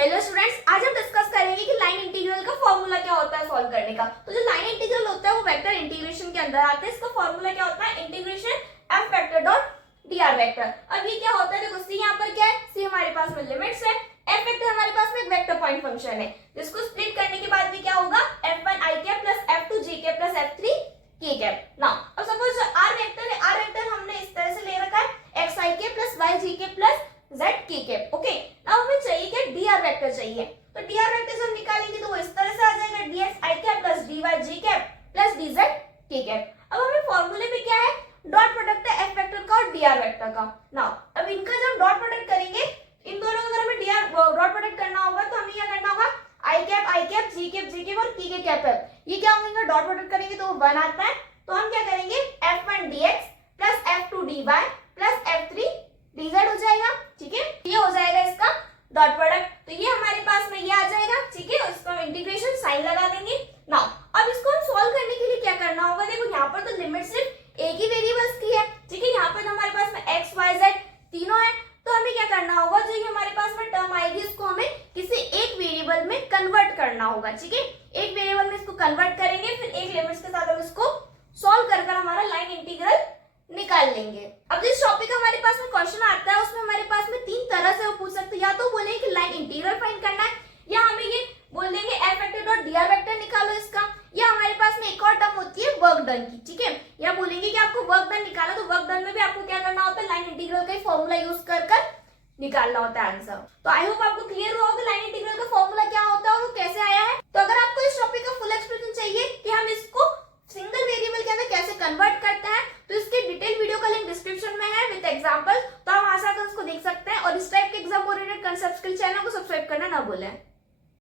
Hello students, आज हम discuss करेंगे कि लाइन इंटीग्रल का फॉर्मूला क्या होता है सॉल्व करने का। तो जो लाइन इंटीग्रल होता है वो वेक्टर इंटीग्रेशन के अंदर आता है। इसका फॉर्मूला क्या होता है? Integration F vector dot dr vector. अब ये क्या होता है? देखो सी यहाँ पर क्या है, सी हमारे पास में लिमिट्स है, एफ वेक्टर हमारे पास में एक वेक्टर पॉइंट फंक्शन है जिसको स्प्लिट करने के बाद भी क्या होगा, f1 i cap plus f2 j cap plus f3 k cap. Now अब सपोज r वेक्टर है, r वेक्टर हमने इस तरह से ले रखा है xi के प्लस yj के plus zk cap. Okay, now हमें चाहिए क्या? dr वेक्टर चाहिए। तो dr वेक्टर जब निकालेंगे तो वो इस तरह से आ जाएगा dx i cap plus dy j cap plus dz k cap. अब हमें फॉर्मूले में क्या है? डॉट प्रोडक्ट है एफ वेक्टर का और dr वेक्टर का। नाउ अब इनका जब डॉट प्रोडक्ट करेंगे, इन दोनों का अगर हमें dr डॉट प्रोडक्ट करना होगा तो हमें क्या करना होगा? i कैप g कैप और k कैप है, ये क्या होंगे? इनका डॉट प्रोडक्ट करेंगे तो वो 1 आता है। तो हम क्या करेंगे? f1 dx plus f2 dy plus f3 dz हो जाएगा। ठीक है, ये हो जाएगा इसका डॉट प्रोडक्ट। तो ये हमारे पास में ये आ जाएगा। ठीक है, इसको हम इंटीग्रेशन साइन लगा देंगे। नाउ अब इसको हम सॉल्व करने के लिए क्या करना होगा? देखो यहाँ पर तो लिमिट सिर्फ एक ही वेरिएबल्स की है। ठीक है, यहाँ पर हमारे पास में x y z तीनों है। तो हमें क्या करना होगा? जो ये हमारे पास में टर्म आएगी इसको हमें किसी एक वेरिएबल में कन्वर्ट करना होगा। ठीक है, एक वेरिएबल में इसको कन्वर्ट करेंगे, फिर एक लिमिट्स के साथ हम इसको सॉल्व कर हमारा लाइन इंटीग्रल निकाल लेंगे। अब जिस टॉपिक का हमारे पास में क्वेश्चन आता है उसमें हमारे पास में तीन तरह से वो पूछ सकते हैं। या तो बोलेंगे कि लाइन इंटीग्रल फाइंड करना है, या हमें ये बोल देंगे F vector dot dr vector निकालो इसका, या हमारे पास में एक और टर्म होती है वर्क डन की। ठीक है, या बोलेंगे कि आपको वर्क डन निकाला, तो वर्क डन में भी आपको क्या करना होता है? लाइन इंटीग्रल का फॉर्मूला यूज कर निकालना होता है आंसर। तो आई होप आपको क्लियर हुआ होगा लाइन इंटीग्रल का फॉर्मूला क्या होता है और वो कैसे आया है। तो अगर आपको इस टॉपिक का फुल एक्सप्लेनेशन चाहिए कि हम इसको सिंगल वेरिएबल के अंदर कैसे कन्वर्ट करते हैं, तो इसके डिटेल वीडियो का लिंक डिस्क्रिप्शन में है विद एग्जांपल, तो आप वहां से आकर उसको देख सकते हैं। और इस टाइप के एग्जाम ओरिएंटेड कांसेप्ट्स के चैनल को सब्सक्राइब करना ना भूलें।